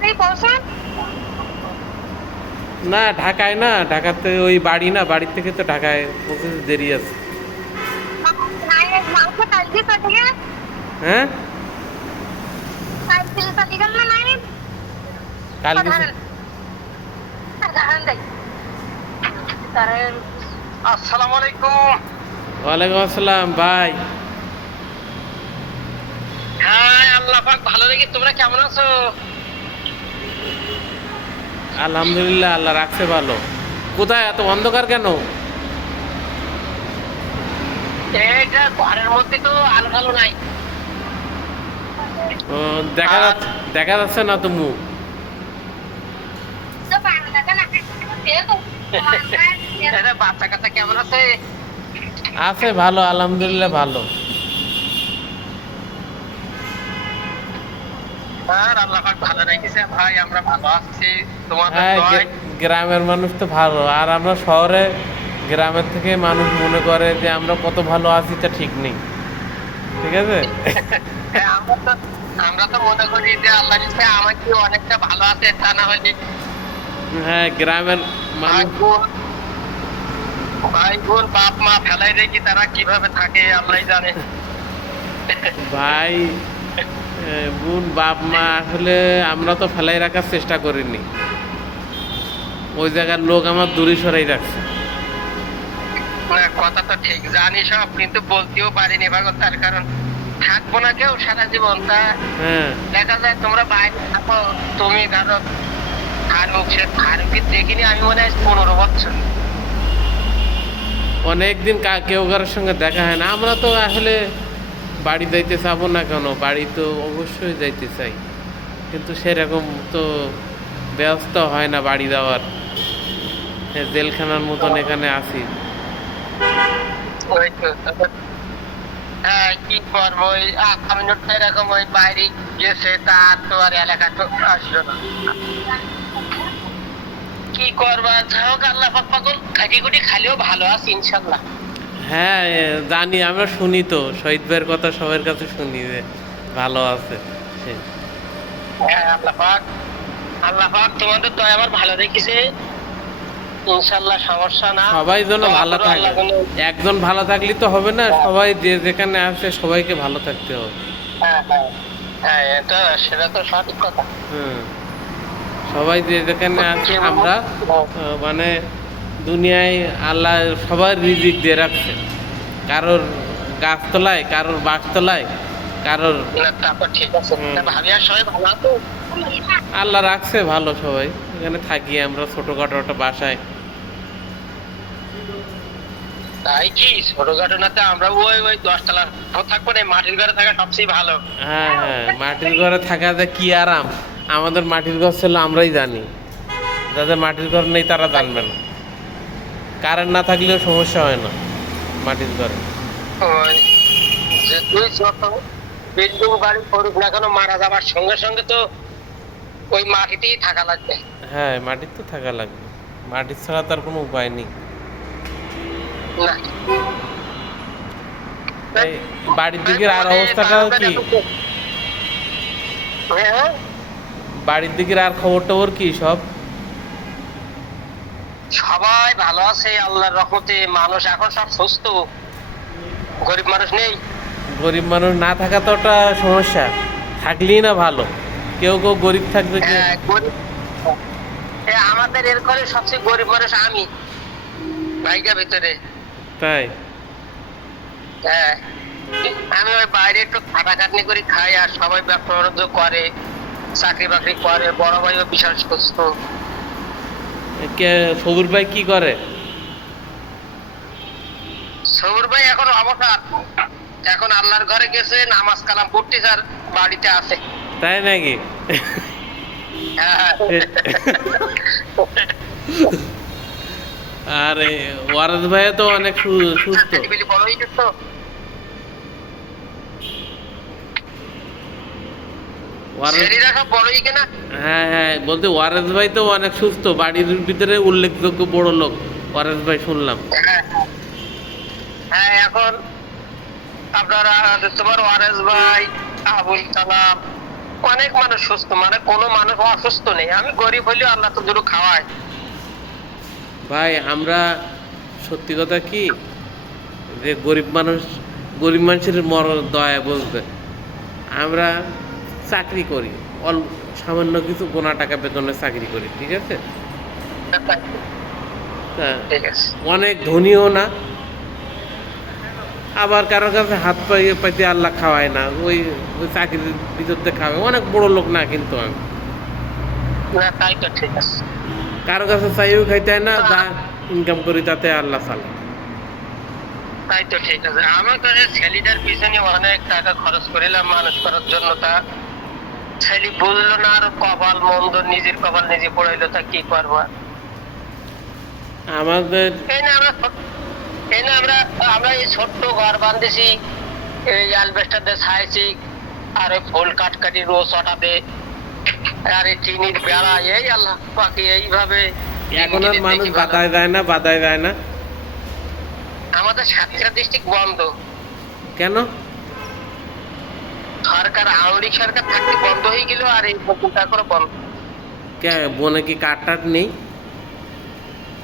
ঢাকাতেই পৌঁছান? না ঢাকায় না, ঢাকাতে ওই বাড়ি না, বাড়ির থেকে তো ঢাকায় পৌঁছতে দেরি আছে। মাংস কালকে চলে গেল। হ্যাঁ কালকে চলে গেল না নাই? কালকে ধরেন ধরেন দেখ ধরেন। আসসালামু আলাইকুম। ওয়ালাইকুম আসসালাম ভাই। হ্যাঁ আল্লাহ পাক ভালো রেখে, তোমরা কেমন আছো? আলহামদুলিল্লাহ, আল্লাহ রাখছে ভালো। কোথায় এত অন্ধকার কেন? এইটা ঘরের মধ্যে তো আলো ভালো নাই। ও, দেখা যাচ্ছে না তো মুখ। বাচ্চা কাচ্চা কেমন আছে? আছে ভালো, আলহামদুলিল্লাহ ভালো। আর আল্লাহ পাক ভালো রেখেছে ভাই, আমরা ভালো আছি তোমাদের হ্যাঁ দয়ায়। গ্রামের মানুষ তো ভালো, আর আমরা শহরে গ্রামের থেকে মানুষ মনে করে যে আমরা কত ভালো আছি, তা ঠিক নেই। ঠিক আছে। হ্যাঁ, আমরা তো মনে করি যে আল্লাহ নিশ্চয় আমাকে অনেকটা ভালো আছে, তা না হলে হ্যাঁ গ্রামের ভাই মানুষ। বোন ভাই বোন বাপ মা ফেলাই রেখে তারা কিভাবে থাকে আল্লাহ জানে। ভাই বোন বাপ মা আসলে আমরা তো ফেলাই রাখার চেষ্টা করিনি, ওই জায়গার লোক আমার দূরে সরাই রাখছে। না, কথা তো ঠিক জানি সব, কিন্তু বলতেও পারিনি ভাগত, তার কারণ থাকবো না কেউ সারা জীবন। তা হ্যাঁ দেখা যায় তোমরা বাইরে থাকো, তুমি ধরো ফারুকের দেখিনি আমি মনে হয় 15 বছর। অনেকদিন কেউ কারোর সঙ্গে দেখা হয় না। আমরা তো আসলে বাড়ি যাইতে চাবো না কেন, বাড়ি তো অবশ্যই যাইতে চাই, কিন্তু সেরকম তো ব্যবস্থা হয় না বাড়ি যাওয়ার। জেলখানার মতন এখানে আছি। ওই তো, হ্যাঁ কি করবো, ওই 8 মিনিট এরকম ওই বাইরে গেছে, তার তো আর এলাকা তো আসলো না। কি করবা, যাই হোক আল্লাহ পাক পাগল খাটি খুটি খালিও ভালো আছে ইনশাল্লাহ। হ্যাঁ জানি, আমরা শুনি তো শহীদ ভাইয়ের কথা সবার কাছে শুনি যে ভালো আছে সে। হ্যাঁ আল্লাহ পাক তোমাদের দয়া আমার ভালো রেখেছে ইনশাল্লাহ, সমস্যা না। সবাই যেন দোয়া ভালো করো থাকে, আল্লাহ যেন। একজন ভালো থাকলে তো হবে না, সবাই যে যেখানে আছে সবাইকে ভালো থাকতে হবে। হ্যাঁ হ্যাঁ হ্যাঁ, সেটা তো সঠিক কথা। হুম, সবাই যে যেখানে আছে আমরা মানে দুনিয়ায় আল্লাহ সবার রিজিক দিয়ে রাখছে, কারোর গাছতলায়, কারোর বাসতলায়, কারোর। না তারপর ঠিক আছে, হুম, তা ভাবি আর সবাই ভালো আছো? আল্লাহ রাখছে ভালো, সবাই এখানে থাকি আমরা ছোটোখাটো একটা বাসায়। তাই কি ছোটখাটো না, তো আমরা ওই ওই 10 তলা থাকবো না, মাটির ঘরে থাকা সবচেয়ে ভালো। হ্যাঁ হ্যাঁ, মাটির ঘরে থাকা যে কি আরাম। আমাদের মাটির ঘর ছিল আমরাই জানি, যাদের মাটির ঘর নেই তারা জানবে না। কারেন্ট না থাকলেও সমস্যা হয় না মাটির ঘরে। ওই যে তুই যত বিল্ডিং বাড়ি করুক না কেন, মারা যাবার সঙ্গে সঙ্গে তো ওই মাটিতেই থাকা লাগবে। হ্যাঁ মাটির তো থাকা লাগবে, মাটির ছাড়া তার কোনো উপায় নেই। না এই বাড়ির দিকের আর অবস্থাটাও কি? হ্যাঁ, বাড়ির দিকের আর খবর টবর কি সব? সবাই ভালো আছে আল্লাহর রহমতে, মানুষ এখন সব সুস্থ, গরিব মানুষ নেই। গরিব মানুষ না থাকা তো একটা সমস্যা, থাকলেই না ভালো। কেউ কেউ গরিব থাকবে, কেউ। হ্যাঁ গরিব, আমাদের এর ঘরে সবচেয়ে গরিব মানুষ আমি, ভাইগা ভিতরে। তাই? হ্যাঁ, আমি ওই বাইরে একটু খাটাখাটনি করে খাই, আর সবাই ব্যবসা বাণিজ্য করে, চাকরি বাকরি করে, বড় ভাইও বিশাল সুস্থ। কে সবুর ভাই কি করে? সবুর ভাই এখন অবসর, এখন আল্লাহর ঘরে গেছে, নামাজ কালাম পড়তেছে আর বাড়িতে আছে। তাই নাকি? হ্যাঁ আরে ওয়ারাস ভাই তো অনেক সুস্থ। বড় হয়ে গেছে তো। ছেলেরা সব বড় হয়ে গেছে না? হ্যাঁ হ্যাঁ, বলতে ওয়ারেস ভাই তো অনেক সুস্থ, বাড়ির ভিতরে উল্লেখযোগ্য বড় লোক ওয়ারেস ভাই, শুনলাম। হ্যাঁ হ্যাঁ, এখন আপনারা তোমার ওয়ারেস ভাই, আবুল কালাম, অনেক মানুষ সুস্থ, মানে কোনো মানুষ অসুস্থ নেই। আমি গরিব হইলেও আল্লাহ তো দুটো খাওয়ায়। ভাই আমরা সত্যি কথা কি, যে গরিব মানুষের দয়া বলতে আমরা চাকরি করি, সামান্য কিছু গোনা টাকা বেতনে চাকরি করি, ঠিক আছে? তা ঠিক আছে। অনেক ধনীও না, আবার কারোর কাছে হাত পাইতে আল্লাহ খাওয়ায় না, ওই ওই চাকরির ভিতর দিয়ে খাওয়ায়। অনেক বড় লোক না কিন্তু আমি, না তাই তো ঠিক আছে। কারো কাছে চাইও খাইতে হয় না, যা ইনকাম করি তাতে আল্লাহ চালা। তাই তো ঠিক আছে। আমি তো এই ছেলেটার পিছনে অনেক টাকা খরচ করিলাম মানুষ করার জন্য, তা ছেলে বুঝলো না, আর কপাল মন্দ, নিজের কপাল নিজে পড়াইলো, তা কি করবো আর? আমাদের এই না আমরা আমরা এই ছোট্ট ঘর বাঁধেছি, এই অ্যালবেস্টার দিয়ে ছাইছি, আর ওই ফুল কাটকাটি রোজ অটাতে, আর এই চিনির বেড়া, এই আল্লাহ বাকি এইভাবে এখন আর মানুষ বাধায় যায় না, বাধায় যায় না। আমাদের সাতক্ষীরা ডিস্ট্রিক্ট বন্ধ কেন? সরকার, আওয়ামী লীগ সরকার থাকতে বন্ধ হয়ে গেল, আর এই চিন্তা করে বন্ধ। বনে কি কাঠ টাট নেই?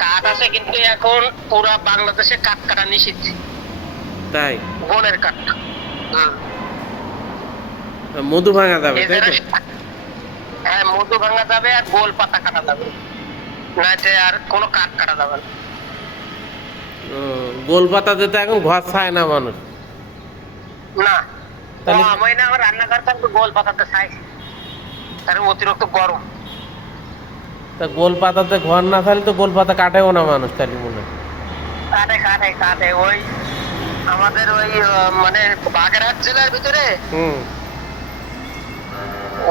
কাঠ আছে, কিন্তু এখন পুরা বাংলাদেশে কাঠ কাটা নিষিদ্ধ, তাই বনের কাঠ। মধু ভাঙা যাবে, তাই তো? হ্যাঁ, মধু ভাঙা যাবে, আর গোল পাতা কাটা যাবে, নাইতে আর কোনো কাঠ কাটা যাবে না। গোল পাতা দিতে এখন ঘর ছায় না মানুষ। না, তাহলে আমি না, আমার রান্নাঘর তো গোল পাতাতে ছাই, তার অতিরিক্ত গরম। তা গোল পাতাতে ঘর না থাকলে তো গোল পাতা কাটেও না মানুষ, তাহলে মনে হয়। কাটে কাটে কাটে, ওই আমাদের ওই মানে বাগেরহাট জেলার ভিতরে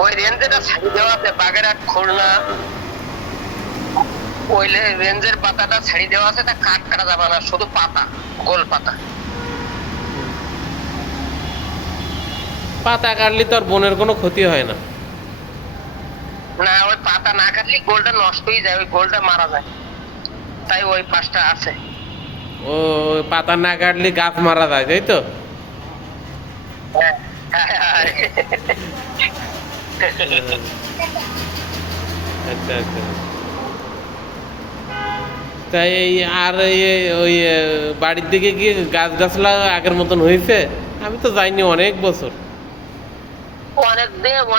ওই রেঞ্জেটা ছাড়ি দেওয়া আছে, বাগেরহাট, খুলনা, ওই রেঞ্জের পাতাটা ছাড়ি দেওয়া আছে, তা কাঠ কাটা যাবে না, শুধু পাতা, গোল পাতা। পাতা কাটলে তো আর বনের কোনো ক্ষতি হয় না। না, ওই পাতা না কাটলে গোলটা নষ্ট হয়ে যায়, ওই গোলটা মারা যায়, তাই ওই পাশটা আছে। ও, পাতা না কাটলে গাছ মারা যায়, তাই তো? হ্যাঁ। আচ্ছা আচ্ছা। তাই আর ওই বাড়ির দিকে কি গাছ গাছলা আগের মতন হয়েছে? আমি তো যাইনি অনেক বছর।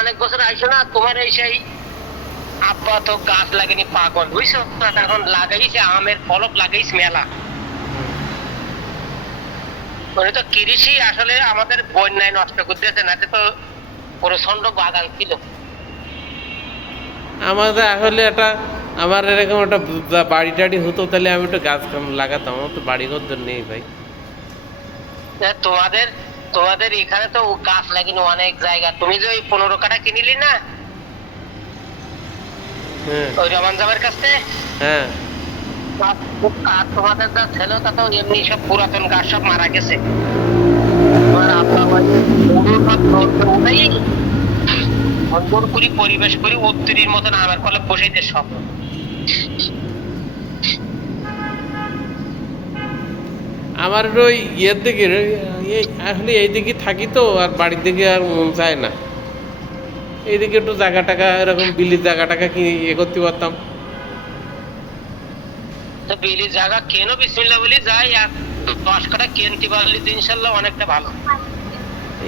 অনেক বছর আইসো না, তোমার এই সেই আব্বা তো গাছ লাগেনি পাগল, বুঝছো? এখন লাগাইছে, আমের ফলক লাগাইছে মেলা। ওই তো কৃষি আসলে আমাদের বন্যায় নষ্ট করতেছে, না তো প্রচন্ড বাগান ছিল আমাদের। আসলে আমার এরকম একটা বাড়ি টাড়ি হতো, তাহলে আমি একটু গাছ লাগাতাম। আমার তো বাড়ি ঘর নেই ভাই। তোমাদের তোমাদের এখানে তো গাছ লাগিনি অনেক জায়গা। তুমি যে ওই 15 কাঠা কিনিলি না ওই রমান জামের কাছ থেকে, হ্যাঁ, আর তোমাদের যা ছিল তা তো এমনি সব পুরাতন গাছ সব মারা গেছে। পরিবেশ করি উত্তরীর মতন আমার ফলে বসেছে সব। আমার ওই ইয়ের দিকে আসলে এই দিকে থাকি তো, আর বাড়ির দিকে আর মন চায় না। এইদিকে একটু জায়গা টাকা, এরকম বিলির জায়গা টাকা কি করতে পারতাম। তো বিলির জায়গা কেন, বিসমিল্লাহ বলি যাই, আর 10 কাঠা কিনতে পারলে তো ইনশাল্লাহ অনেকটা ভালো।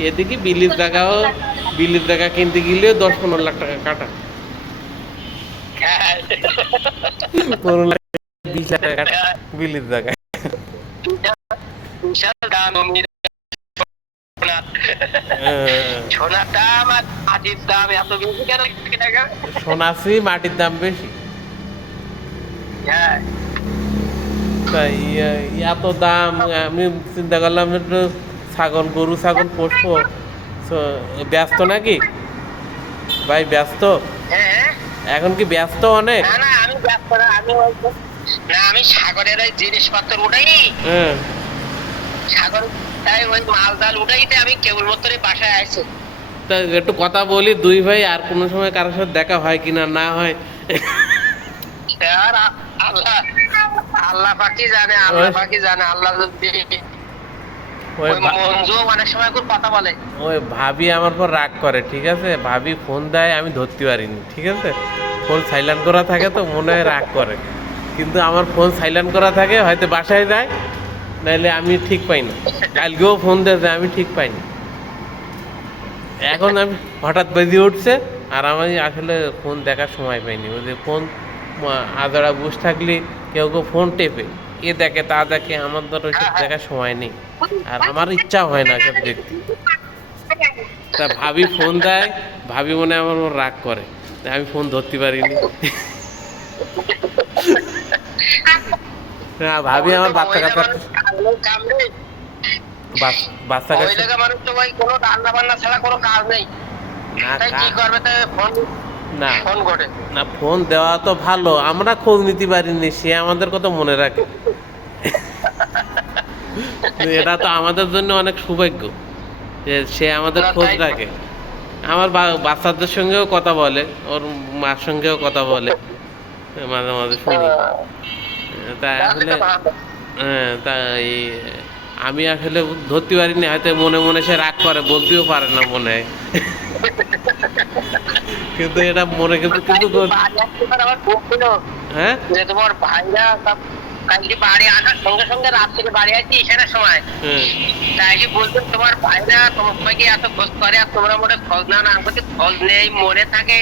এদিকে বিলির জায়গা কিনতে গেলেও 10-15 লাখ টাকা কাটা। 15 লাখ 20 লাখ টাকা কাটা বিলির জায়গা। সোনার দাম আর মাটির দাম এত বেশি কেন? সোনাছি, মাটির দাম বেশি। হ্যাঁ, তাই এত দাম, আমি চিন্তা করলাম একটু গরু ছাগল পোষবো। ব্যস্ত নাকি ভাই? ব্যস্ত হ্যাঁ। এখন কি ব্যস্ত অনেক? না না, আমি ব্যস্ত না, আমি সাগরের ওই জিনিসপত্র উঠাই, সাগর তাই ওই মাল ডাল উঠাইতে আমি কেবলমাত্র বাসায় আইছি। তা একটু কথা বলি দুই ভাই, আর কোনো সময় কারোর সাথে দেখা হয় কিনা না হয়। আর আল্লাহ পাকি জানে, আল্লাহ যদি ওই ওই মঞ্জু অনেক সময় খুব কথা বলে। ওই ভাবি আমার পর রাগ করে, ঠিক আছে, ভাবি ফোন দেয় আমি ধরতে পারিনি, ঠিক আছে, ফোন সাইলেন্ট করা থাকে তো মনে হয় রাগ করে, কিন্তু আমার ফোন সাইলেন্ট করা থাকে, হয়তো বাসায় যায়, নাইলে আমি ঠিক পাই না। কালকেও ফোন দিয়েছে আমি ঠিক পাইনি, এখন আমি হঠাৎ বেজে উঠছে, আর আমি আসলে ফোন দেখার সময় পাইনি। ওই যে ফোন আদরা বুঝ থাকলে কেউ কেউ ফোন টেপে, এ দেখে তা দেখে, আমার ধর ওইসব দেখার সময় নেই, আর আমার ইচ্ছা হয় না সব দেখতে। তা ভাবি ফোন দেয়, ভাবি মনে হয় আমার উপর রাগ করে, তাই আমি ফোন ধরতে পারিনি। না, ভাবি আমার বাচ্চা কাচ্চা, বাচ্চা কাচ্চা মহিলা মানুষ তো ভাই কোনো রান্না বান্না ছাড়া কোনো কাজ নেই, না তাই কি করবে, তাই ফোন না ফোন করে। না, ফোন দেওয়া তো ভালো, আমরা খোঁজ নিতে পারিনি, সে আমাদের কথা মনে রাখে। এটা তো আমাদের জন্য অনেক সৌভাগ্য যে সে আমাদের খোঁজ রাখে। আমার বাচ্চাদের সঙ্গেও কথা বলে, ওর মার সঙ্গেও কথা বলে, মাঝে মাঝে শুনি। তা আসলে হ্যাঁ, তাই আমি আসলে ধরতে পারিনি, হয়তো মনে মনে সে রাগ করে, বলতেও পারে না মনে হয়। কিন্তু এটা মনে কিন্তু কিন্তু আমার বলছিল হ্যাঁ যে তোমার ভাইরা সব কালকে বাড়ি আসার সঙ্গে সঙ্গে রাত থেকে বাড়ি আসছি ইশারার সময়, হ্যাঁ তাই যে বলছেন তোমার ভাইরা তোমাকে এত খোঁজ করে আর তোমরা মনে খোঁজ না না, আমাকে খোঁজ নেই, মনে থাকে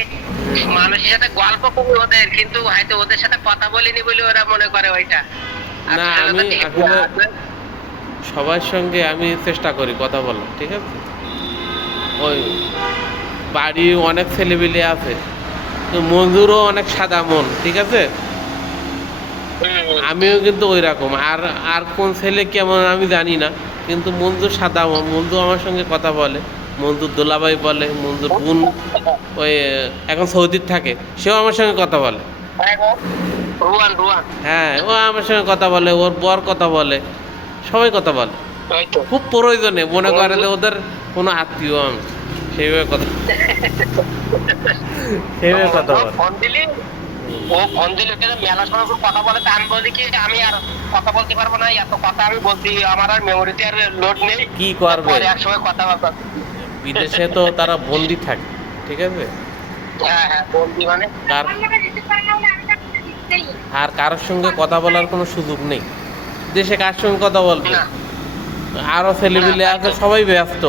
মানুষের সাথে গল্প করি ওদের, কিন্তু হয়তো ওদের সাথে কথা বলিনি বলে ওরা মনে করে ওইটা। না, আমি আসলে সবার সঙ্গে আমি চেষ্টা করি কথা বলার, ঠিক আছে, ওই বাড়ি অনেক ছেলেপিলে আছে, তো মঞ্জুরও অনেক সাদা মন, ঠিক আছে, আমিও কিন্তু ওই রকম, আর আর কোন ছেলে কেমন আমি জানি না, কিন্তু মঞ্জুর সাদা মন, মঞ্জু আমার সঙ্গে কথা বলে, মঞ্জুর দোলাভাই বলে, মঞ্জুর বোন ওই এখন সৌদির থাকে, সেও আমার সঙ্গে কথা বলে। রুয়ান রুয়ান হ্যাঁ, ও আমার সঙ্গে কথা বলে, ওর বর কথা বলে, সবাই কথা বলে, ওই তো খুব প্রয়োজনে মনে করে যে ওদের কোনো আত্মীয় আমি, সেইভাবে কথা সেইভাবে কথা বলে। ফোন দিলি, ও ফোন দিলে মেলা সময় করে কথা বলে, তা আমি বলি কি আমি আর কথা বলতে পারবো না, এত কথা আমি বলছি আমার আর মেমোরিতে আর লোড নেই, কি করবে, পরে একসময় কথা বলতাম। বিদেশে তো তারা বন্দি থাকে, ঠিক আছে, হ্যাঁ হ্যাঁ বলছি মানে আর কারোর সঙ্গে কথা বলার কোনো সুযোগ নেই, দেশে কার সঙ্গে কথা বলবে, না আরও ছেলেপিলে আছে, সবাই ব্যস্ত,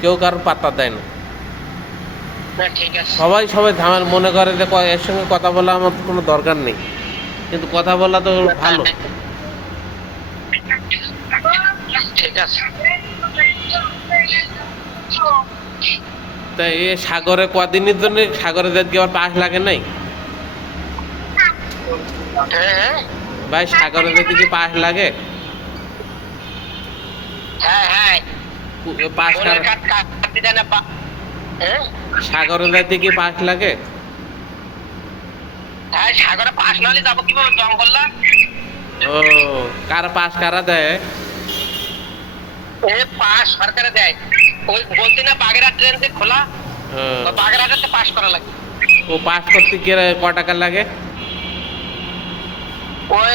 কেউ কারোর পাত্তা দেয় না, না ঠিক আছে সবাই সবাই ধামার মনে করে যে এর সঙ্গে কথা বলা আমার কোনো দরকার নেই, কিন্তু কথা বলা তো ভালো। ঠিক আছে। তাই এ সাগরে কদিনের জন্য সাগরে যাতে আবার পাশ লাগে নাই হ্যাঁ ভাই, সাগরে যেতে কি পাশ লাগে? হ্যাঁ হ্যাঁ পাশ ফোনের কাট কাটতে দেয় না হ্যাঁ সাগরে যাইতে কি পাশ লাগে? হ্যাঁ সাগরে পাশ নালে যাবো কিভাবে, জঙ্গল না? ও, কার পাশ কারা দেয়? এ পাশ সরকারে দেয়, ওই বলছি না বাগেরহাট ট্রেন যে খোলা, ও, বাগেরহাটে পাশ করা লাগে। ও পাশ করতে কি ক টাকা লাগে? ওই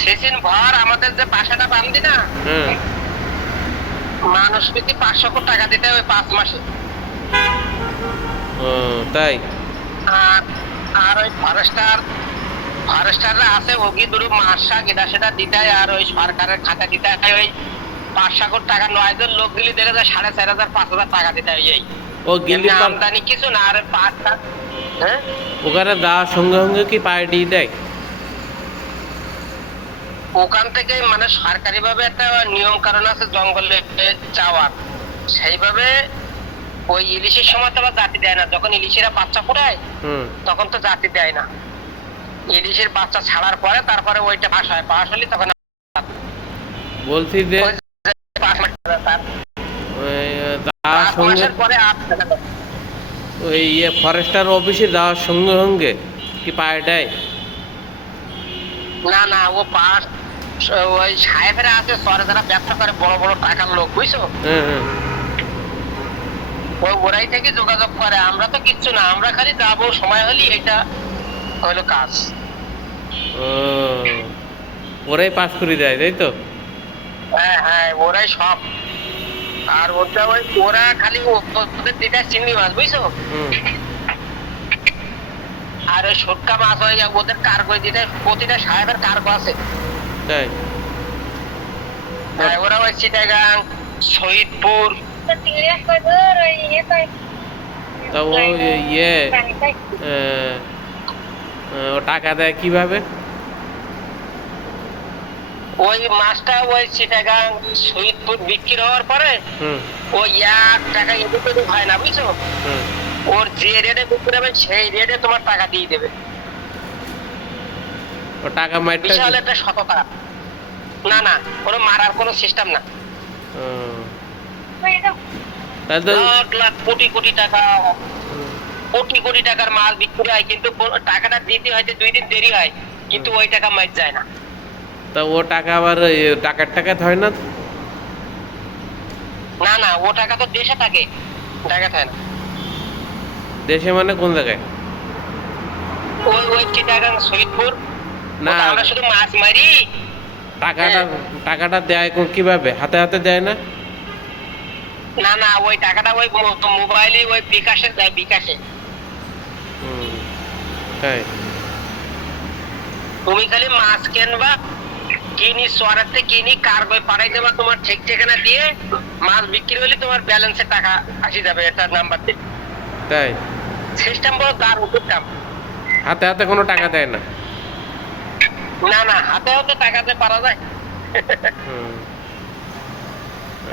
সেদিন ভর আমাদের যে বাসাটা বান্ধি না, হ্যাঁ, মানুষ প্রতি 500 টাকা দিতে হয় 5 মাসে। ও তাই? আর আর ওই ফরেস্টাররা আছে ওগি দুরু মাসা গেদা সেটা দিতে হয়, আর ওই সরকারের খাতা দিতে হয় ওই 500 টাকা, 9 জন লোক গেলে দেখা যায় 4,500 5,000 টাকা দিতে হয়। এই ও গেলি আমদানি কিছু না, আর 5 টাকা হ্যাঁ ওখানে যাওয়ার সঙ্গে সঙ্গে কি পার্টি দেয়? ওখান থেকে মানে সরকারি ভাবে একটা নিয়ম কারণ আছে জঙ্গলে যাওয়ার, সেইভাবে ওই ইলিশের সময় তো আবার জাতি দেয় না, যখন ইলিশেরা বাচ্চা ফোটায় হুম, তখন তো জাতি দেয় না, ইলিশের বাচ্চা ছাড়ার পরে তারপরে ওইটা পাস হয়, পাস হলে তখন বলছি যে ওই 5 মাস তার ওই যাওয়ার 5 সঙ্গে মাসের পরে 8 টাকা দেয়। ওই ফরেস্টার অফিসে যাওয়ার সঙ্গে সঙ্গে কি পায় দেয়? না না ও পাস ওই সাহেবেরা আছে শহরে যারা ব্যবসা করে, বড় বড় টাকার লোক বুঝছো, হ্যাঁ হ্যাঁ, ওরাই থেকে যোগাযোগ করে, আমরা তো কিচ্ছু না, আমরা খালি যাবো সময় হলে, এটা হলো কাজ। ও, ওরাই পাস করে দেয়, তাই তো? হ্যাঁ হ্যাঁ ওরাই সব আর ওটা ওরা খালি ওদের যেটা চিংড়ি মাছ বুঝছো, হুম। আর ওই সটকা মাছ হয় ওদের কার্গো দিতে, প্রতিটা সাহেবের কার্গো আছে। তাই ওরা ওই চিটাগাং, শহীদপুর। তা ও ইয়ে ও টাকা দেয় কিভাবে? ওই মাছটা ওই চিটাগাং শহীদপুর বিক্রি হওয়ার পরে হুম ওই 1 টাকা এদিক ওদিক হয় না বুঝছো, হুম। ওর যে রেটে বিক্রি হবে সেই রেটে তোমার টাকা দিয়ে দেবে। ও টাকা মাইরটা বিশাল একটা সততা। না না, কোনো মারার কোনো সিস্টেম না। ও, তাহলে তো লাখ লাখ কোটি কোটি টাকা, হুম, কোটি কোটি টাকার মাল বিক্রি হয়, কিন্তু টাকাটা দিতে হয়তো 2 দিন দেরি হয়, কিন্তু ওই টাকা মাইর যায় না। তা ও টাকা আবার টাকার টাকা হয় না তো? না না, ও টাকা তো দেশে থাকে, টাকা থাকে না। দেশে মানে কোন জায়গায়? ওই ওই চিটাগাং শহীদপুর। না, ওটা আমরা শুধু মাছ মারি। টাকাটা টাকাটা দেয় কিভাবে? হাতে হাতে দেয় না? না না, ওই টাকাটা ওই মোবাইলে ওই বিকাশে দেয়, বিকাশে। হুম, তাই তুমি খালি মাছ কিনবা, কিনি সোয়ারাতে কিনি কার্গো পাঠাই দেবা, তোমার ঠিক ঠিকানা দিয়ে মাছ বিক্রি হলে তোমার ব্যালেন্সে টাকা আসি যাবে, এটা নাম্বার দিয়ে। তাই সিস্টেম বড় দারুণ সিস্টেম। হাতে হাতে কোনো টাকা দেয় না? না না, হাতে হাতে টাকাতে পারা যায়। হুম,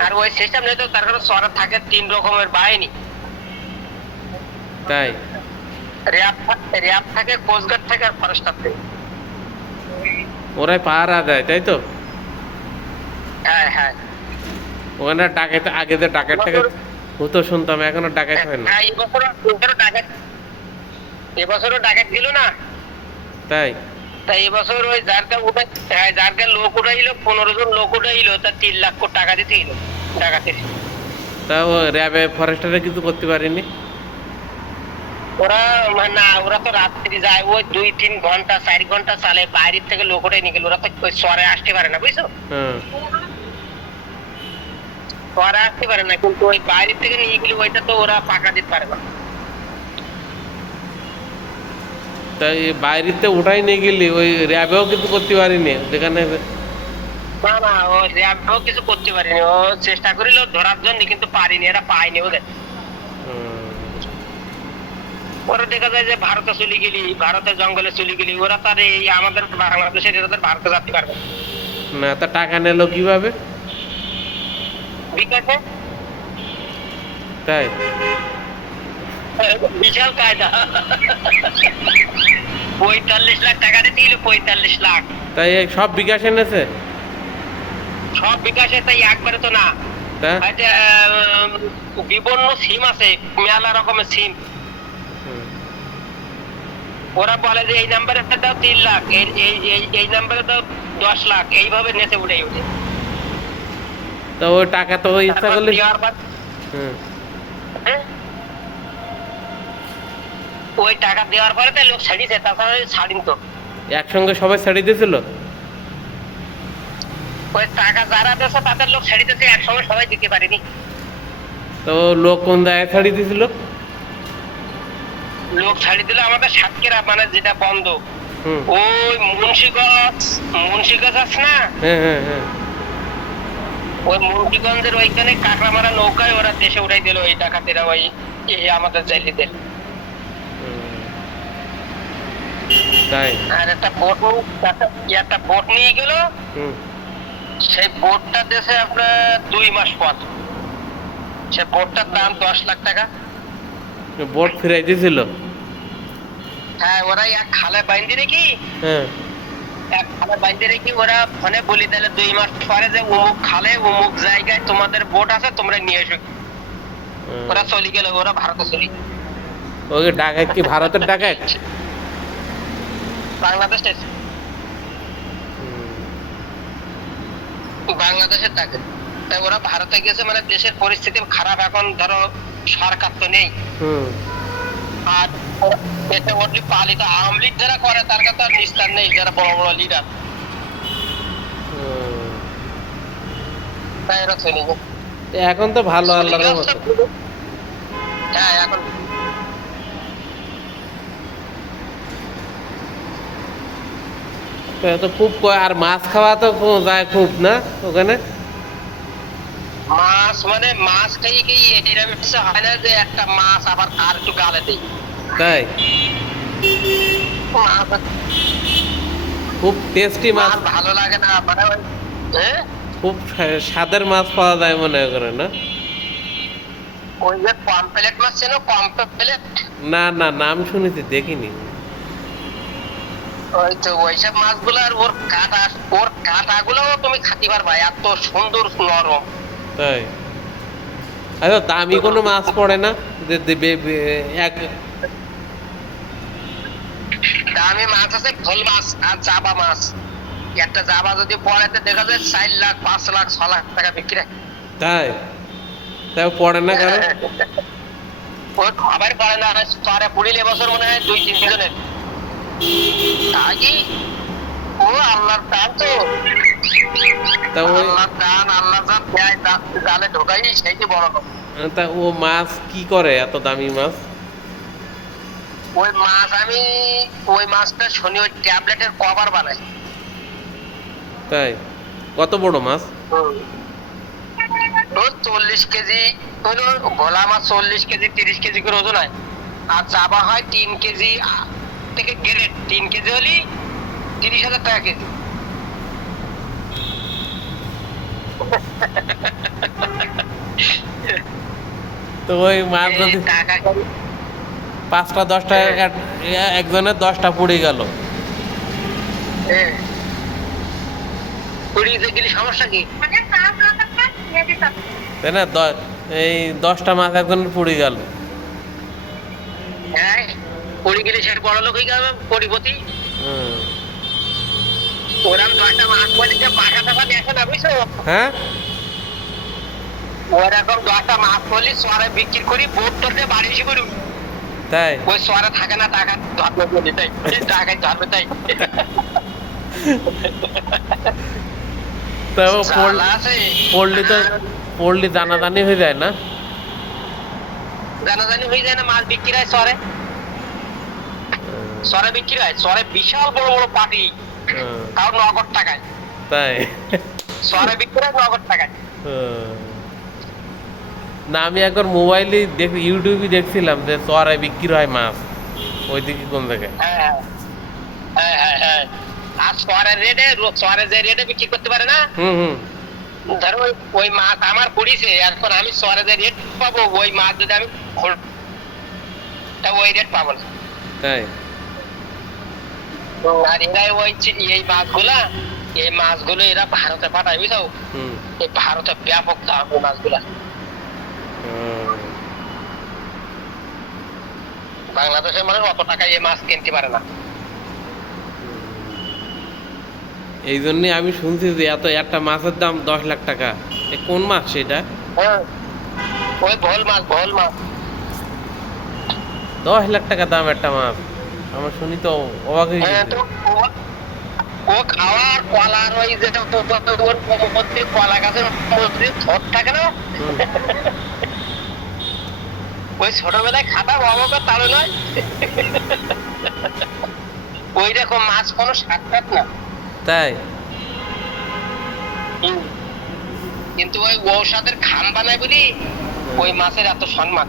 আর ওই সিস্টেম নেই তো, তার কারণে সোয়ারা থাকে 3 রকমের বাহিনী। তাই র্যাব থাকে, কোস্টগার্ড থাকে, আর ফরেস্টার থাকে। ওরাই পাহারা দেয় তাই তো? হ্যাঁ হ্যাঁ। ওখানে ডাকাইতে আগে যে ডাকাত টাকাত হতো শুনতাম, এখনো ডাকাত হয় না। হ্যাঁ, এবছরও ডাকাত দিল না। তাই তাই এবছর ওই যারকা উঠে, হ্যাঁ যারকা লোক উঠাইলো, 15 জন লোক উঠাইলো, তা 3 লাখ কোটি টাকা দিতে হইলো ডাকাতের। তা ও র্যাবে ফরেস্টারে কিছু করতে পারিনি? ওরা না, ওরা তো রাত্রি যায়, ওই 2-3 ঘন্টা 4 ঘন্টা চালে, বাইরের থেকে লোক উঠে নিয়ে গেল। ওরা তো ওই শহরে আসতে পারে না বুঝছো, হ্যাঁ, শহরে আসতে পারে না, কিন্তু ওই বাইরের থেকে নিয়ে গেলে ওইটা তো ওরা পাকা দিতে পারে না। তাই বাইরেতে উঠাই নিয়ে গেলি, ওই র্যাবেও কিছু করতে পারিনি যেখানে। না না, ও র্যাবও কিছু করতে পারেনি। ও চেষ্টা করিল ধরার জন্য, কিন্তু পারিনি, এরা পায়নি ওদের। হুম, ওরা দেখা যায় যে ভারতে চলে গেলি, ভারতের জঙ্গলে চলে গেলি, ওরা তার এই আমাদের বাংলাদেশের এদের ভারতে যেতে পারবে না। না, তা টাকা নিলো কিভাবে? বিকাশে। তাই বিশাল কায়দা। 45 লাখ টাকা দিতে গেলে 45 লাখ। তাই এই সব বিকাশ এনেছে? সব বিকাশে, তাই একবারে তো না। তা হয়তো বিভিন্ন সিম আছে, মেলা রকমের সিম। হুম, ওরা বলে যে এই নাম্বারে দাও 3 লাখ, এই নাম্বারে দাও 10 লাখ, এইভাবে নেচে উঠে উঠে। তো ওই টাকা তো ওই ইচ্ছা করলে। হুম, হ্যাঁ? ওই টাকা দেওয়ার পরে তো লোক ছাড়িয়েছে, তাছাড়া ছাড়িন তো। একসঙ্গে সবাই ছেড়ে দিয়েছিল? ওই টাকা যারা দিয়েছে তাদের লোক ছাড়িতেছে, একসঙ্গে সবাই দিতে পারেনি। তো লোক কোন জায়গায় ছাড়িয়ে দিয়েছিল? লোক ছাড়িয়ে দিলে আমাদের সাতক্ষীরা, মানে যেটা বন্ধ, হুম, ওই মুন্সিগঞ্জ আছে না, হ্যাঁ হ্যাঁ হ্যাঁ। ওই মুন্সিগঞ্জের ওইখানে কাঁকড়া মারা নৌকায় ওরা দেশে উঠাই দিল ওই ডাকাতেরা, ওই আমাদের জালিদের। হুম, তাই আর একটা বোট নিয়ে গেল, হুম, সেই বোটটা দেশে আপনার 2 মাস পর। সে বোটটার দাম 10 লাখ টাকা। বোট ফিরাই দিয়েছিল? হ্যাঁ, ওরা এক খালে বাইন্ধে রেখি, হ্যাঁ, এক খালে বাইন্ধে রেখি, ওরা ফোনে বলি তাহলে 2 মাস পরে যে অমুক খালে অমুক জায়গায় তোমাদের বোট আছে, তোমরা নিয়ে এসো। হুম। ওরা চলে গেল, ওরা ভারতে চলে। ওই ডাকাত কি ভারতের ডাকাত? বাংলাদেশের হুম, বাংলাদেশের ডাকাত। তাই ওরা ভারতে গেছে, মানে দেশের পরিস্থিতি খারাপ এখন, ধরো সরকার তো নেই। হুম, আর দেশে ওনলি পালিত আওয়ামী লীগ যারা করে, তার কাছে আর নিস্তার নেই, যারা বড় বড় লিডার। হুম। তাই এরা চলে যায়। এখন তো ভালো আল্লাহর সৌদি রহমতে। ব্যবসা- হ্যাঁ এখন তো এত খুব আর মাছ খাওয়া তো যায় খুব না ওখানে। মাছ মানে মাছ খেয়ে খেয়ে এরকম কিছু হয় না যে একটা মাছ আবার আর একটু গালে দিই। তাই মাছ খুব টেস্টি মাছ, মাছ ভালো লাগে না মানে হ্যাঁ খুব স্বাদের মাছ পাওয়া যায় মনে করে না। ওই যে পমফ্রেট মাছ ছিল পমফ্রেট, না না, নাম শুনেছি দেখিনি। ওই তো ওইসব মাছগুলো আর ওর কাঁটাগুলোও তুমি খাতে পারবা, এত সুন্দর নরম। তাই আচ্ছা, দামি কোনো মাছ পড়ে না যে এক দামি মাছ আছে ভোল মাছ আর জাবা মাছ। একটা জাবা যদি পড়েতে দেখা যায় 4 লাখ 5 লাখ 6 লাখ টাকা বিক্রি হয়। তাই তাও পড়ে না কারো। ওই খাবার পড়ে না, পরে পুড়িলে বছর মনে হয় 2-3 জনের আগে। ও আল্লাহর দান তো, তা ওই আল্লাহর দান, আল্লাহ যা দেয় জালে ঢোকাই সেই যে বড় কথা। তা ও মাছ কি করে এত দামি মাছ? ওই মাছ আমি ওই মাছটা শুনি ওই ট্যাবলেটের কভার বানাই। তাই কত বড় মাছ? ওই 40 কেজি হলো ভোলা মাছ, 40 কেজি 30 কেজি করে ওজন হয়। আর চাবা হয় 3 কেজি থেকে গ্রেড, 3 কেজি হলি 30,000 টাকা কেজি। তো ওই মাছ এই যদি টাকা 5টা 10টা একজনের 10টা পুড়ে গেল, পুড়িয়ে গেলে সমস্যা কি? তাই না? এই 10টা মাছ একজনের পুড়ে গেল। হ্যাঁ, পুড়ে গেলে সে বড় লোক হয়ে যাবে, কোটিপতি। হুম। ওরম 10টা মাছ বলি যে পাঠা টাকা দেখে না, বুঝছো? হ্যাঁ ওরকম 10টা মাছ বলি সরে বিক্রি করি, বোট তোতে বাড়ি এসে করি। তাই ওই সরে থাকে না, টাকা ধর্ম বলি তাই, টাকায় ধর্ম তাই। তো জ্বালা আছে। পড়লি দানাদানি হয়ে যায় না? জানাজানি হয়ে যায় না, মাছ বিক্রি হয় সরে। সরে বিক্রি হয়, সরে বিশাল বড় বড় পাটি, তাও নগদ টাকায়। তাই সরে বিক্রি হয় নগদ টাকায়। না, আমি একবার মোবাইলে ইউটিউবে দেখছিলাম যে চড়াই বিক্রি হয় মাছ, ওইদিকে কোন জায়গায়। হ্যাঁ হ্যাঁ হ্যাঁ হ্যাঁ। আর সরের রেটে, সরে যে রেটে বিক্রি করতে পারে না, হুম হুম। ধরো ওই মাছ আমার পড়িছে, এখন আমি সরে যে রেট পাবো, ওই মাছ যদি আমি তা ওই রেট পাবো না। তাই আর এরা ওই এই মাছগুলো এরা ভারতে পাঠায়, বুঝছো? হুম। এই ভারতে ব্যাপক দাম ওই মাছগুলা। বাংলাদেশের মানুষ অত টাকায় এই মাছ কিনতে পারে না। এই জন্যে আমি শুনছি যে এত একটা মাছের দাম 10 লাখ টাকা। এ কোন মাছ সেটা? হ্যাঁ, ওই ভোল মাছ, ভোল মাছ। 10 লাখ টাকা দাম একটা মাছ, আমার শুনি তো অবাক হয়ে হ্যাঁ, গেছে। তো ও খাওয়ার কলার ওই যেটা ওর মধ্যে কলা গাছের মধ্যে থর থাকে না, হুম। ওই ছোটবেলায় খাতা অবাক তাহলে নয়। ওই রকম মাছ কোনো সাক্ষাৎ না। তাই কিন্তু ওই ঔষধের খাম বানায় বলি ওই মাছের এত সম্মান।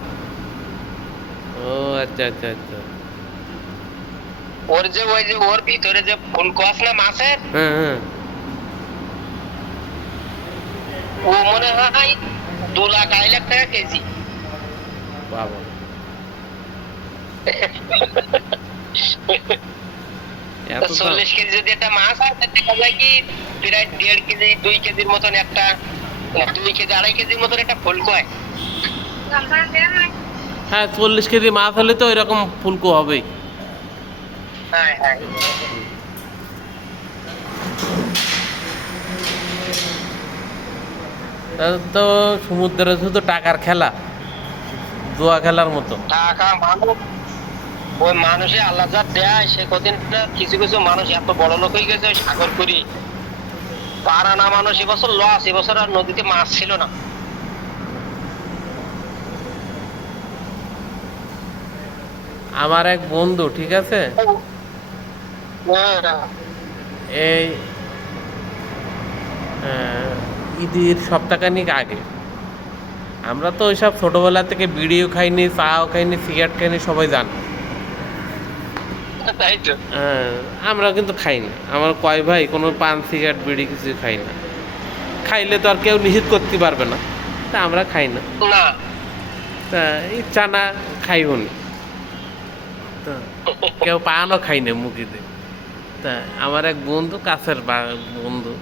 ও আচ্ছা আচ্ছা আচ্ছা। ওর যে ওই যে ওর ভিতরে যে ফুলকো আছে না মাছের, হ্যাঁ হ্যাঁ। ও মনে হয় 2 লাখ 2.5 লাখ টাকা কেজি। বাবা, এত দাম? 40 কেজি যদি একটা মাছ হয়, তাহলে দেখা যায় কি প্রায় 1.5 কেজি 2 কেজির মতন একটা, 2 কেজি 2.5 কেজির মতন একটা ফুলকো হয়। হ্যাঁ, 40 কেজি মাছ হলে তো এরকম ফুলকো হবেই। হ্যাঁ হ্যাঁ। তো সমুদ্রে শুধু টাকার খেলা, জুয়া খেলার মতো। টাকা মানুষ, ওই মানুষে আল্লাহ যা দেয় সে কদিন কিছু কিছু মানুষ এত বড় লোক হয়ে গেছে ওই সাগর করি। পারা না মানুষ এবছর লস, এবছর আর নদীতে মাছ ছিল না। আমার এক বন্ধু, ঠিক আছে, হ্যাঁ, এই ঈদের সপ্তাহখানিক আগে, আমরা তো ওইসব ছোটোবেলা থেকে বিড়িও খাইনি, চাও খাইনি, সিগারেট খাইনি, সবাই জান। তাই তো। আমরা কিন্তু খাই না, আমার কয় ভাই কোনো পান সিগারেট বিড়ি কিছু খাই না। খাইলে তো আর কেউ নিষেধ করতে পারবে না, তা আমরা খাই না। না, তা ইচ্ছা না খাইব নি, তা কেউ পানও খাই না মুখিতে। তা আমার এক বন্ধু, কাছের বন্ধু,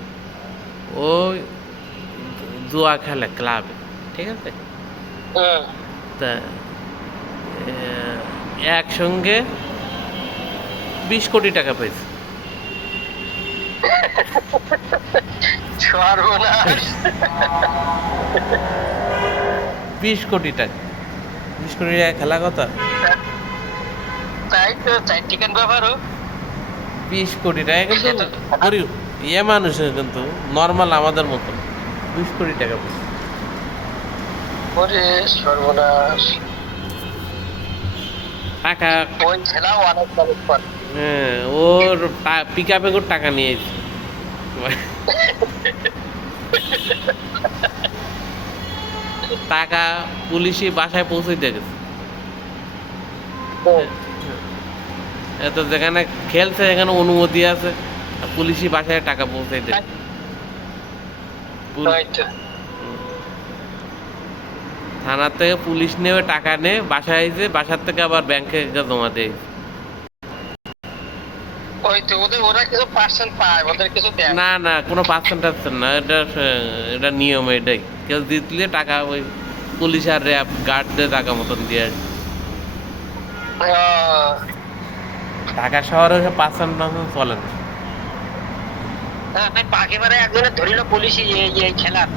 ও জুয়া খেলে ক্লাবে, ঠিক আছে। হ্যাঁ, তা একসঙ্গে 20 কোটি টাকা পেয়েছে। সর্বনাশ। 20 কোটি টাকা, 20 কোটি টাকা খেলা কথা। তাই তো, চাই চিকেন ব্যাপারও। 20 কোটি টাকা কিন্তু গরিব ইয়ে মানুষের, কিন্তু নর্মাল আমাদের মতো 20 কোটি টাকা পেয়েছে। ওরে সর্বনাশ। টাকা, ওই ছেলেও অনেক মানুষ করে। হ্যাঁ, ওর পিক আপে করে টাকা নিয়েছে। টাকা পুলিশই বাসায় পৌঁছে দিয়ে গেছে। এত যেখানে খেলছে সেখানে অনুমতি আছে, আর পুলিশই বাসায় টাকা পৌঁছে দেয়। তাই তো। থানার থেকে পুলিশ নেবে, টাকা নেয়, বাসায় আইছে, বাসার থেকে আবার ব্যাংকে জমা দেয়। ওই তো, ওরা কিছু পার্সেন্ট পায়, ওদের কিছু দেয় না। না না, কোনো পার্সেন্টেজ না, এটা নিয়ম, এটাই। কেউ দিলে টাকা ওই পুলিশ আর র্যাব গার্ডদের টাকা মতন দিয়ে আসে। ঢাকা শহরে পার্সেন্ট চলে না। একেবারে একজনের ধরিল পুলিশই এই খেলার।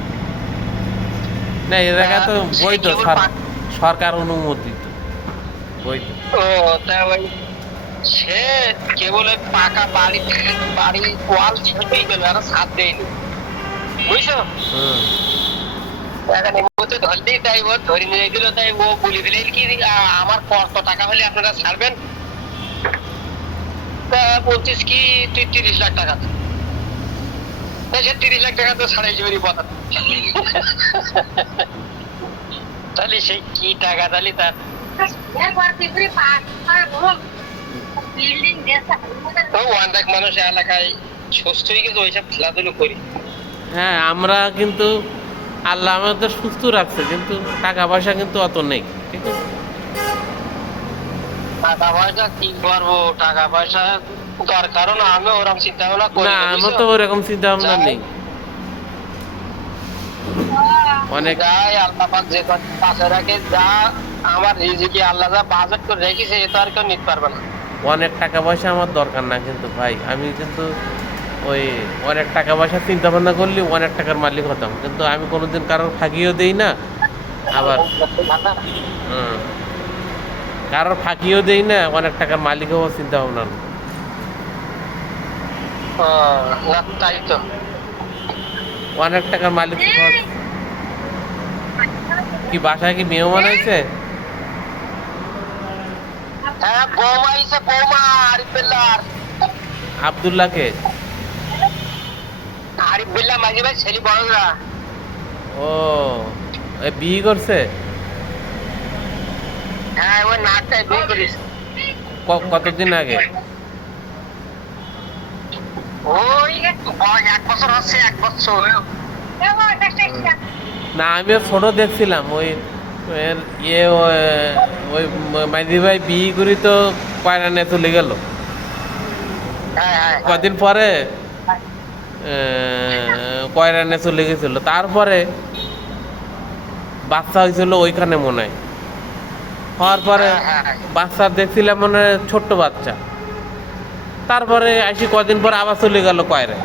না, এ জায়গা তো বৈধ, সরকার অনুমোদিত বৈধ। ও, তা ওই সে কেবল ওই পাকা বাড়ি বাড়ি ওয়াল ছেড়েই গেল, আর ছাদ দেয়নি, বুঝছো। হুম। এখন এমনিতে ধরলেই তাই ও ধরে নিয়ে গেল, তাই ও বলে দিলে কি আমার কত টাকা হলে আপনারা ছাড়বেন। তা বলছিস কি তুই 30 লাখ টাকা দে। তা সে 30 লাখ টাকা তো ছাড়াই যাবে কথা। তাহলে সেই কি টাকা তাহলে তার। অনেক মানুষ এলাকায় সুস্থ হয়ে গেছে ওইসব খেলাধুলো করি। হ্যাঁ, আমরা কিন্তু আল্লাহ আমাদের সুস্থ রাখছে, কিন্তু টাকা পয়সা কিন্তু অত নেই, ঠিক আছে। টাকা পয়সা কি করবো, টাকা পয়সা দরকারও না, আমি ওরকম চিন্তা ভাবনা করি না, না, আমার বুঝছো? তো ওরকম চিন্তা ভাবনা নেই। অনেক যাই আল্লাহ পাক যে কাছে রাখে, যা আমার রিজিকে আল্লাহ যা বাজেট করে রেখেছে, এ তো আর কেউ নিতে পারবে না। অনেক টাকা পয়সা আমার দরকার না কিন্তু ভাই, আমি কিন্তু ওই অনেক টাকা পয়সা চিন্তা ভাবনা করলে অনেক টাকার মালিক হতাম, কিন্তু আমি কোনোদিন কারোর ফাঁকিও দেই না, আবার কারোর ফাঁকিও দেই না, অনেক টাকার মালিক হওয়ার চিন্তা ভাবনা না। না, তাই তো। অনেক টাকার মালিক কি বাসায় কি মেহমান হয়েছে? হ্যাঁ, বৌমা আইছে, বৌমা আরিফ বিল্লার। আব্দুল্লাহকে? আরিফ বিল্লাহ মাঝি ভাই ছেলে বড়রা। ও, বিয়ে করছে? হ্যাঁ, ওই নাটটাই বিয়ে করিস। কতদিন আগে? ওই 1 বছর হচ্ছে, 1 বছর। না, আমিও ছোট দেখছিলাম ওই ইয়ে, ওই মাইদি ভাই বিয়ে করি তো কয়রা নিয়ে চলে গেল। হ্যাঁ, কদিন পরে কয়রা নিয়ে চলে গেছিল, তারপরে বাচ্চা হয়েছিল ওইখানে মনে হয়। হওয়ার পরে বাচ্চা দেখছিলাম মনে হয় ছোট্ট বাচ্চা, তারপরে আসি কদিন পরে আবার চলে গেল কয়রা।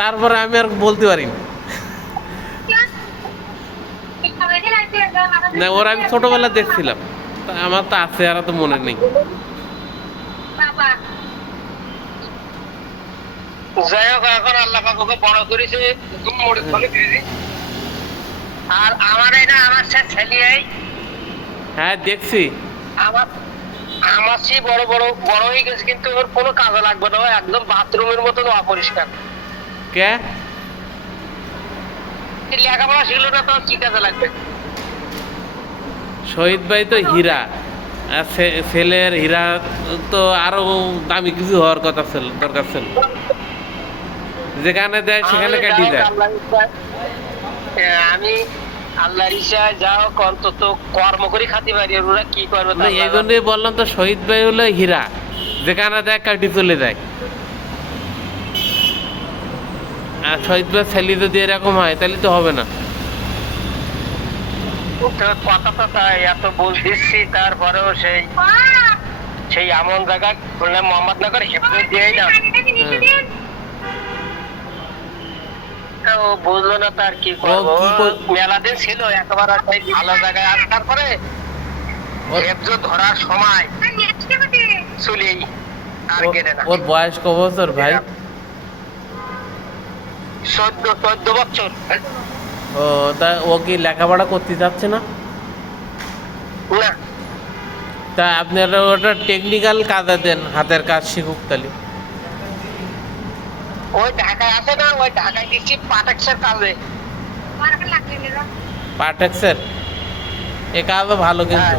তারপরে আমি আর বলতে পারি না, ওরা আমি ছোটবেলা দেখছিলাম, আমার তো আছে, আর তো মনে নেই। যাই হোক, এখন আল্লাহ পাক ওকে বড় করেছে। আর আমার এটা আমার ছেলে হ্যাঁ দেখছি। আমার আমার সেই বড় বড় বড় হয়ে গেছে, কিন্তু ওর কোনো কাজে লাগবে না, ও একদম বাথরুমের মতন অপরিষ্কার। কে? এই লেখাপড়া শিখলো না তো কি কাজে লাগবে? শহীদ ভাই তো হীরা, আর ছেলের হীরা তো আরো দামি কিছু হওয়ার কথা ছিল, দরকার ছিল। যেখানে দেয় সেখানে কাটি দেয়। আমি আল্লাহর ইচ্ছায় যা হোক অন্তত কর্ম করে খাতে পারি, আর ওরা কি করবে তা না, আল্লাহ এই জানে। জন্যই বললাম তো, শহীদ ভাই হলো হীরা, যেখানে দেয় কাটি চলে যায়। আর শহীদ ভাই ছেলে যদি এরকম হয় তাহলে তো হবে না। তো কথা তো তাই, এত বল দিচ্ছি তারপরেও সেই সেই এমন জায়গায় বললাম মোহাম্মদনগর হেফে দিয়ে না, হ্যাঁ। তা ও বুঝলো না, তার কি করবো। কি মেলা দিন ছিল একবার, সেই ভালো জায়গায় আসার পরে হেফজ ধরার সময় চলেই আর গেলে না। ওর বয়স ক বছর ভাই? 14 বছর। ও, তা ও কি লেখাপড়া করতে চাচ্ছে না? না, তা আপনারা ওটা টেকনিক্যাল কাজে দেন, হাতের কাজ শিখুক তাহলে। ওই ঢাকায় আছে না, ওই ঢাকায় দিচ্ছি পাটেক্সের কাজে। পার্টেক্সের এ কাজও ভালো কিন্তু।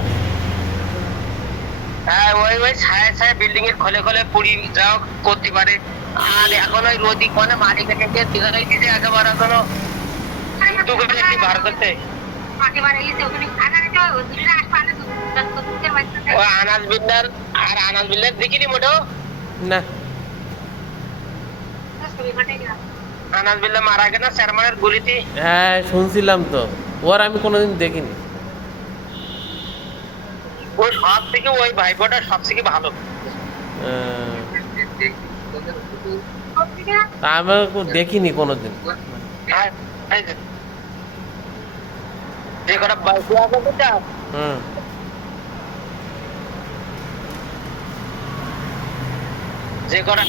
হ্যাঁ, ওই ওই ছায়া ছায়া বিল্ডিং এর খোলে খোলে পুরি যাও করতে পারে। আর এখন ওই রোদি মানে মালিককে দিঘাই দিতে একেবারে কোনো দুপুরে একটি বার করতে। ও আনাজ বিল্ডার, আর আনাজ বিল্ডার দেখিনি মোটেও। না, আনাজ বিল্ডার মারা গেল চেয়ারম্যানের গুলিতে। হ্যাঁ শুনছিলাম তো, ওর আমি কোনোদিন দেখিনি। ও সব থেকে ওই ভাইপোটা সব থেকে ভালো। আহ, তা আমি দেখিনি কোনোদিন। আর এই যে কটা বাইক আছে বুঝা, হুম। যে কটা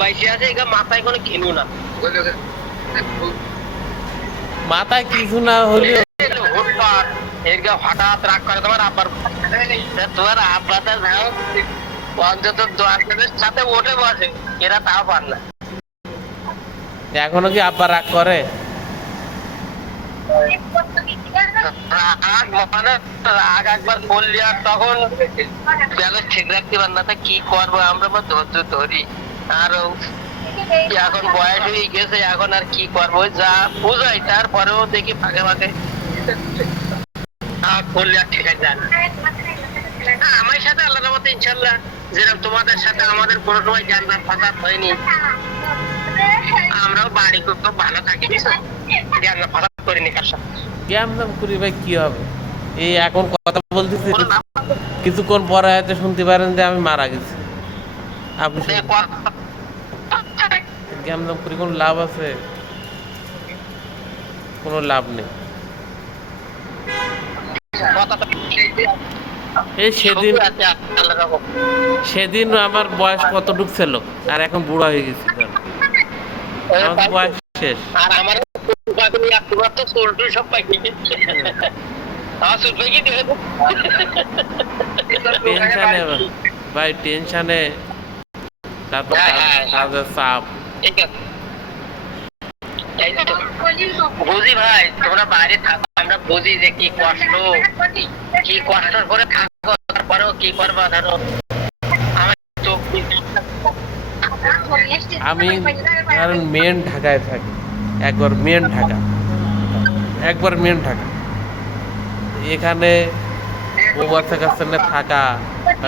বাইসে আছে এগুলো মাথায় কোনো ঘিনু না। মাথায় কিছু না হলে হুটপাট এদিকে হঠাৎ রাগ করে তোমার আব্বার, তোমার আব্বাটা যাও অন্তত 10 জনের সাথে ওঠে বসে, এরা তাও পার না। এখনো কি আব্বা রাগ করে? রাগ মানে রাগ একবার করলি আর তখন ব্যালেন্স ঠিক রাখতে পার না, তা কি করবো আমরা বা ধৈর্য ধরি। আর এখন বয়স হয়ে গেছে, এখন আর কি করবো, যা বুঝাই তারপরেও দেখি ফাঁকে ফাঁকে করলে আর ঠিক আছে না। আমার সাথে আল্লাহর রহমতে ইনশাল্লাহ যেরকম তোমাদের সাথে আমাদের কোনো সময় জ্ঞান ফাঁসাদ হয়নি, আমরাও বাড়ি খুব ভালো থাকি, জ্ঞান ফাঁসাদ করিনি কার সাথে। কেমন করি ভাই, কি হবে? এই এখন কথা বলতেছি, কিছুক্ষণ পরে হয়তো শুনতে পারেন যে আমি মারা গেছি। আপনি কেমন করি, কোনো লাভ আছে? কোনো লাভ নেই। এই সেদিন সেদিন আমার বয়স কতটুক ছিল, আর এখন বুড়া হয়ে গেছি কেন? আমার তো বয়স শেষ। আর আমার তো চুলটুল সব পাখি আমার চুল পাখি দিয়ে টেনশনে ভাই, টেনশনে, তারপর কাজের চাপ। ঠিক আছে, বুঝি ভাই তোমরা বাইরে থাকো, আমরা বুঝি যে কি কষ্ট, কি কষ্টের করে থাকো, তারপরেও কি করবা ধরো। আমার চোখ আমি কারণ মেন ঢাকায় থাকি, একবার মেন ঢাকা, এখানে বউবাচ্চা কাছে থাকা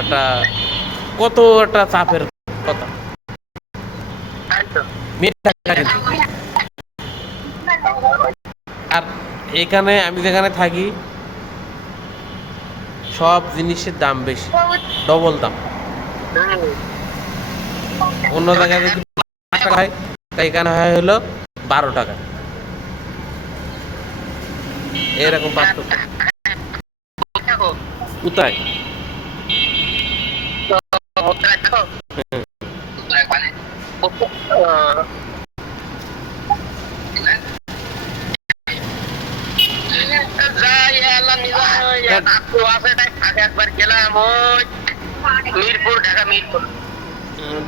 একটা কত একটা চাপের কথা। মেন ঢাকা কিন্তু। আর এখানে আমি যেখানে থাকি সব জিনিসের দাম বেশি, ডবল দাম। অন্য জায়গায় যদি 5 টাকা হয়, তাই এখানে হয় হলো 12 টাকা, এরকম পার্থক্য। কোথায়? মিজান ওই একটু আছে, তাই আগে একবার গেলাম ওই মিরপুর, ঢাকা মিরপুর।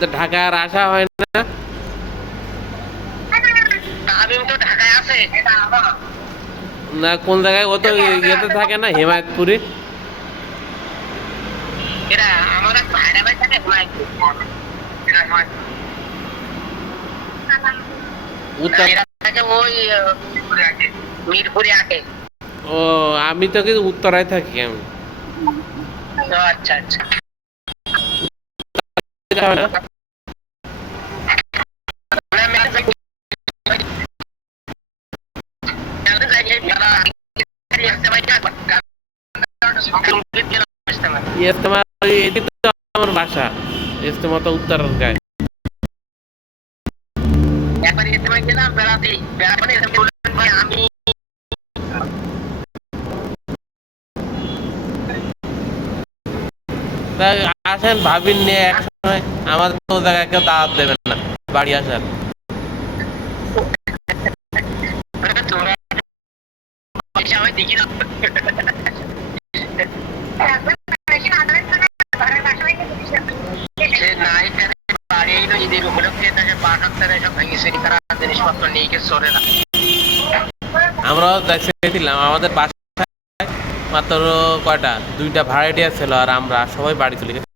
তো ঢাকা আর আসা হয় না? তামিম তো ঢাকায় আছে। না, কোন জায়গায়? ও তো ইয়েতে থাকে না, হেমায়তপুরে। এরা আমার এক ভাইরা ভাই থাকে উত্তর। এরা থাকে ওই মিরপুরে আগে। ও, আমি তো কিন্তু উত্তরায় থাকি আমি। আচ্ছা আচ্ছা। ইস্তেমা, এটি তো আমার বাসা। ইস্তেমা তো উত্তরার গায়ে। একবার ইস্তেমায় গেলাম বেড়াতে, বেড়াতে বললেন ভাই আমি তাই আসেন, ভাবিন নিয়ে একসময়। আমাদের তো জায়গায় কেউ দাওয়াত দেবেন না বাড়ি আসার। তোরা পয়সা হয় দেখি না। সে নাই ফেলে বাড়ি এলো ঈদের উপলক্ষে, তাকে পাঠাতে সব ভেঙে চুরি করা জিনিসপত্র নিয়ে গিয়ে চলে না। আমরাও দেখছিলাম আমাদের বাসায় মাত্র কয়টা, 2টা ভাড়াটিয়া ছিল, আর আমরা সবাই বাড়ি চলে গেছি।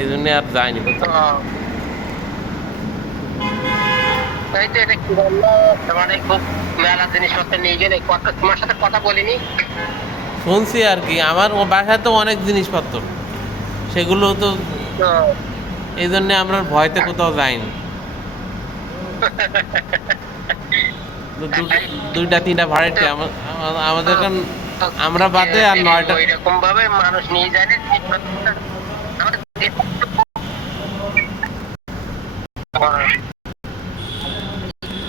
এই জন্য আর যাইনি কোথাও। তাই তো, এটা কি বললো মানে খুব মেলা জিনিসপত্র নিয়ে গেলে কথা, তোমার সাথে কথা বলিনি। শুনছি আর কি, আমার ও বাসায় তো অনেক জিনিসপত্র, সেগুলো তো তো এই জন্য আমরা ভয়তে কোথাও যাইনি। তো 2টা 3টা ভাড়াটিয়া আমাদের এখন, আমরা বাদে আর 9টা। ওইরকম ভাবে মানুষ নিয়ে যায় না জিনিসপত্র। আমাদের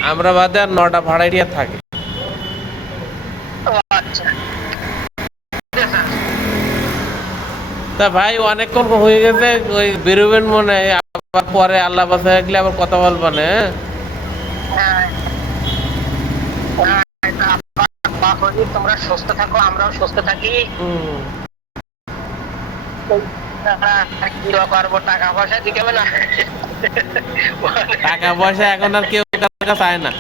আমরা বাদে আর 9টা ভাড়াটিয়া থাকে। ও আচ্ছা। তা ভাই, অনেকক্ষণ হয়ে গেছে, ওই বেরোবেন মনে হয়। আবার পরে আল্লাহ বাসা থাকলে আবার কথা বলবেন, হ্যাঁ? হ্যাঁ, তোমরা সুস্থ থাকো, আমরাও সুস্থ থাকি। হুম। কি করবো, টাকা পয়সা দিতে হবে না। টাকা পয়সা এখন আর কেউ কাছে চায় না,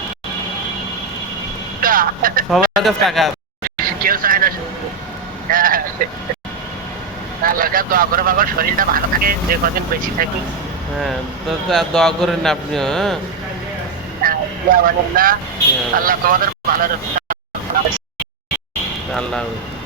সবার কাছে টাকা আছে। কেউ চায় না। হ্যাঁ, আল্লাহর কাছে দোয়া করে বাবার শরীরটা ভালো থাকে, যে কদিন বেশি থাকি। হ্যাঁ, তো দোয়া করেন আপনিও, হ্যাঁ? আল্লাহ তোমাদের ভালো রাখুক। আল্লাহ হাফেজ।